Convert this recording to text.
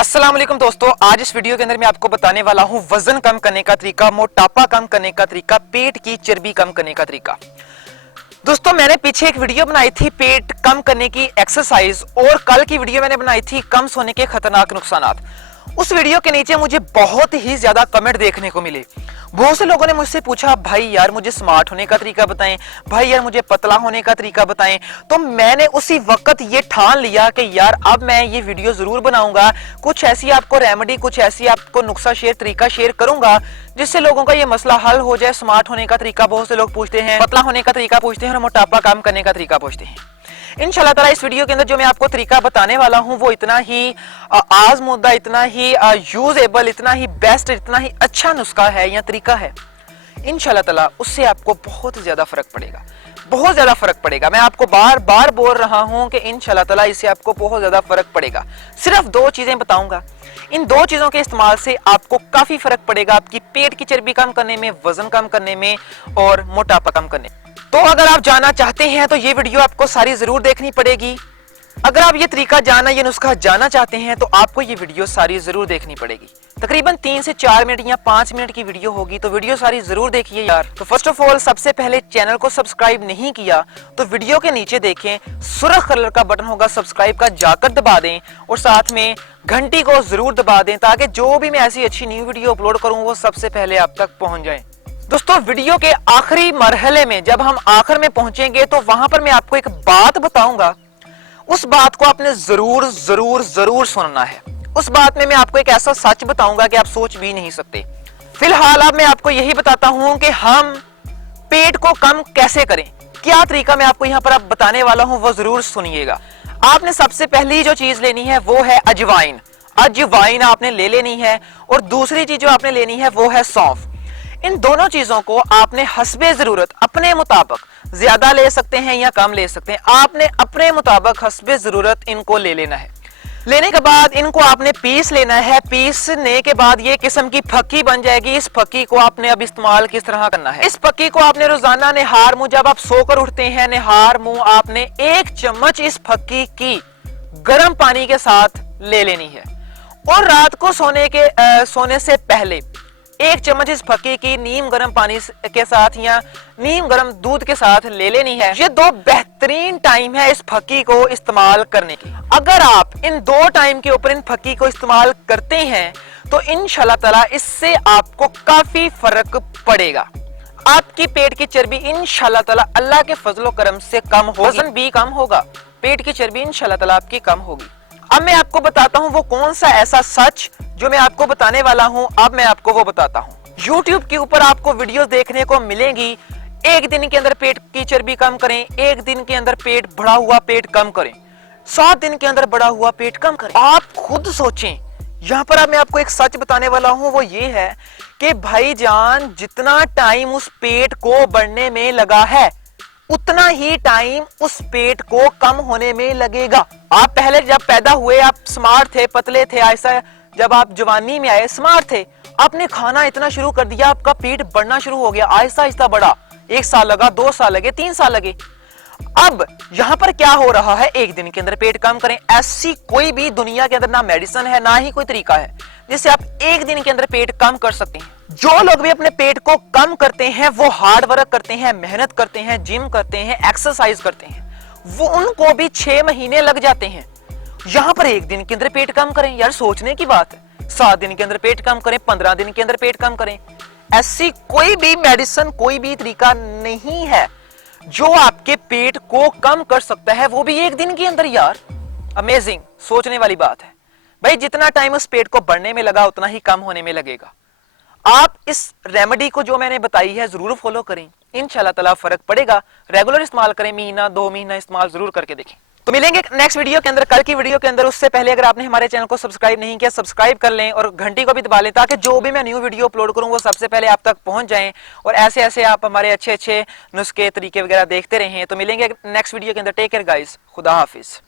अस्सलाम वालेकुम दोस्तों, आज इस वीडियो के अंदर मैं आपको बताने वाला हूं वजन कम करने का तरीका, मोटापा कम करने का तरीका, पेट की चर्बी कम करने का तरीका। दोस्तों मैंने पीछे एक वीडियो बनाई थी पेट कम करने की एक्सरसाइज, और कल की वीडियो मैंने बनाई थी कम सोने के खतरनाक नुकसानात। उस वीडियो के नीचे मुझे बहुत ही ज्यादा कमेंट देखने को मिले। बहुत से लोगों ने मुझसे पूछा भाई यार मुझे स्मार्ट होने का तरीका बताएं, भाई यार मुझे पतला होने का तरीका बताएं। तो मैंने उसी वक्त ये ठान लिया कि यार अब मैं ये वीडियो जरूर बनाऊंगा, कुछ ऐसी आपको रेमेडी, कुछ ऐसी आपको नुस्खा तरीका शेयर करूंगा जिससे लोगों का ये मसला हल हो जाए। स्मार्ट होने का तरीका बहुत से लोग पूछते हैं, पतला होने का तरीका पूछते हैं और मोटापा कम करने का तरीका पूछते हैं। इंशाल्लाह ताला इस वीडियो के अंदर जो मैं आपको तरीका बताने वाला हूं वो इतना ही आजमुदा, इतना ही यूजेबल, इतना ही बेस्ट, इतना ही अच्छा नुस्खा है या तरीका है। इंशाल्लाह ताला उससे आपको बहुत ज्यादा फर्क पड़ेगा, बहुत ज्यादा फर्क पड़ेगा। मैं आपको बार बार बोल रहा हूं कि इंशाल्लाह ताला इससे आपको बहुत ज्यादा फर्क पड़ेगा। सिर्फ दो चीजें बताऊंगा, इन दो चीजों के इस्तेमाल से आपको काफी फर्क पड़ेगा आपकी पेट की चर्बी कम करने में, वजन कम करने में और मोटापा कम करने में। तो अगर आप जानना चाहते हैं तो ये वीडियो आपको सारी जरूर देखनी पड़ेगी। अगर आप ये तरीका जानना, ये नुस्खा जानना चाहते हैं तो आपको ये वीडियो सारी जरूर देखनी पड़ेगी। तकरीबन 3 से 4 मिनट या 5 मिनट की वीडियो होगी, तो वीडियो सारी जरूर देखिए यार। तो फर्स्ट ऑफ ऑल सबसे पहले चैनल को सब्सक्राइब नहीं किया तो वीडियो के नीचे देखें सुर्ख कलर का बटन होगा सब्सक्राइब का, जाकर दबा दें और साथ में घंटी को जरूर दबा दें ताकि जो भी मैं ऐसी अच्छी न्यू वीडियो अपलोड करूं वो सबसे पहले आप तक पहुंच जाए। दोस्तों वीडियो के आखिरी मरहले में जब हम आखिर में पहुंचेंगे तो वहां पर मैं आपको एक बात बताऊंगा, उस बात को आपने जरूर जरूर जरूर सुनना है। उस बात में मैं आपको एक ऐसा सच बताऊंगा कि आप सोच भी नहीं सकते। फिलहाल अब मैं आपको यही बताता हूं कि हम पेट को कम कैसे करें, क्या तरीका मैं आपको यहां पर आप बताने वाला हूं वो जरूर सुनिएगा। आपने सबसे पहली जो चीज लेनी है वो है अजवाइन। अजवाइन आपने ले लेनी है और दूसरी चीज जो आपने लेनी है वो है सौंफ। इन दोनों चीजों को आपने हस्बे जरूरत अपने मुताबिक ज्यादा ले सकते हैं या कम ले सकते हैं, आपने अपने मुताबिक हस्बे जरूरत इनको ले लेना है। लेने के बाद इनको आपने पीस लेना है। पीसने के बाद ये किस्म की फक्की बन जाएगी। इस फक्की को आपने अब इस्तेमाल किस तरह करना है, इस फक्की को आपने रोजाना निहार मुंह, जब आप सोकर उठते हैं निहार मुंह आपने 1 चम्मच इस फक्की की गर्म पानी के साथ ले लेनी है और रात को सोने से पहले 1 चम्मच इस फक्की की नीम गर्म पानी के साथ या नीम गर्म दूध के साथ ले लेनी है। ये 2 बेहतरीन टाइम है इस फक्की को इस्तेमाल करने की। अगर आप इन 2 टाइम के ऊपर इन फक्की को इस्तेमाल करते हैं तो इंशाल्लाह ताला इससे आपको काफी फर्क पड़ेगा। आपकी पेट की चर्बी इंशाल्लाह ताला अल्लाह के फजलो करम से कम होगी, वजन भी कम होगा, पेट की चर्बी इंशाल्लाह ताला आपकी कम होगी। अब मैं आपको बताता हूं वो कौन सा ऐसा सच जो मैं आपको बताने वाला हूं, अब मैं आपको वो बताता हूं। YouTube के ऊपर आपको वीडियोस देखने को मिलेंगी, 1 दिन के अंदर पेट की चर्बी कम करें, 1 दिन के अंदर पेट बढ़ा हुआ पेट कम करें, 7 दिन के अंदर बढ़ा हुआ पेट कम करें। आप खुद सोचें। यहाँ पर अब मैं आपको एक सच बताने वाला हूं, वो ये है कि भाईजान जितना टाइम उस पेट को बढ़ने में लगा है उतना ही टाइम उस पेट को कम होने में लगेगा। आप पहले जब पैदा हुए आप स्मार्ट थे, पतले थे, ऐसा जब आप जवानी में आए स्मार्ट थे, आपने खाना इतना शुरू कर दिया, आपका पेट बढ़ना शुरू हो गया, आहिस्ता आहिस्ता बढ़ा, 1 साल लगा, 2 साल लगे, 3 साल लगे। अब यहां पर क्या हो रहा है, 1 दिन के अंदर पेट कम करें। ऐसी कोई भी दुनिया के अंदर ना मेडिसिन है ना ही कोई तरीका है जिससे आप 1 दिन के अंदर पेट कम कर सकते हैं। जो लोग भी अपने पेट को कम करते हैं वो हार्ड वर्क करते हैं, मेहनत करते हैं, जिम करते हैं, एक्सरसाइज करते हैं, वो उनको भी 6 महीने लग जाते हैं। यहां पर 1 दिन के अंदर पेट कम करें, यार सोचने की बात है। 7 दिन के अंदर पेट कम करें, 15 दिन के अंदर पेट कम करें। ऐसी कोई भी मेडिसिन, कोई भी तरीका नहीं है जो आपके पेट को कम कर सकता है, वो भी 1 दिन के अंदर। यार अमेजिंग, सोचने वाली बात है भाई। जितना टाइम उस पेट को बढ़ने में लगा उतना ही कम होने में लगेगा। आप इस रेमेडी को जो मैंने बताई है जरूर फॉलो करें, इंशाल्लाह ताला फर्क पड़ेगा। रेगुलर इस्तेमाल करें, महीना 2 महीना इस्तेमाल जरूर करके देखें। तो मिलेंगे नेक्स्ट वीडियो के अंदर, कल की वीडियो के अंदर। उससे पहले अगर आपने हमारे चैनल को सब्सक्राइब नहीं किया सब्सक्राइब कर लें और घंटी को भी दबा लें ताकि जो भी मैं न्यू वीडियो अपलोड करूं वो सबसे पहले आप तक पहुंच जाएं और ऐसे ऐसे आप हमारे अच्छे अच्छे नुस्खे तरीके वगैरह देखते रहें। तो मिलेंगे नेक्स्ट वीडियो के अंदर। टेक केयर गाइस, खुदा हाफिज।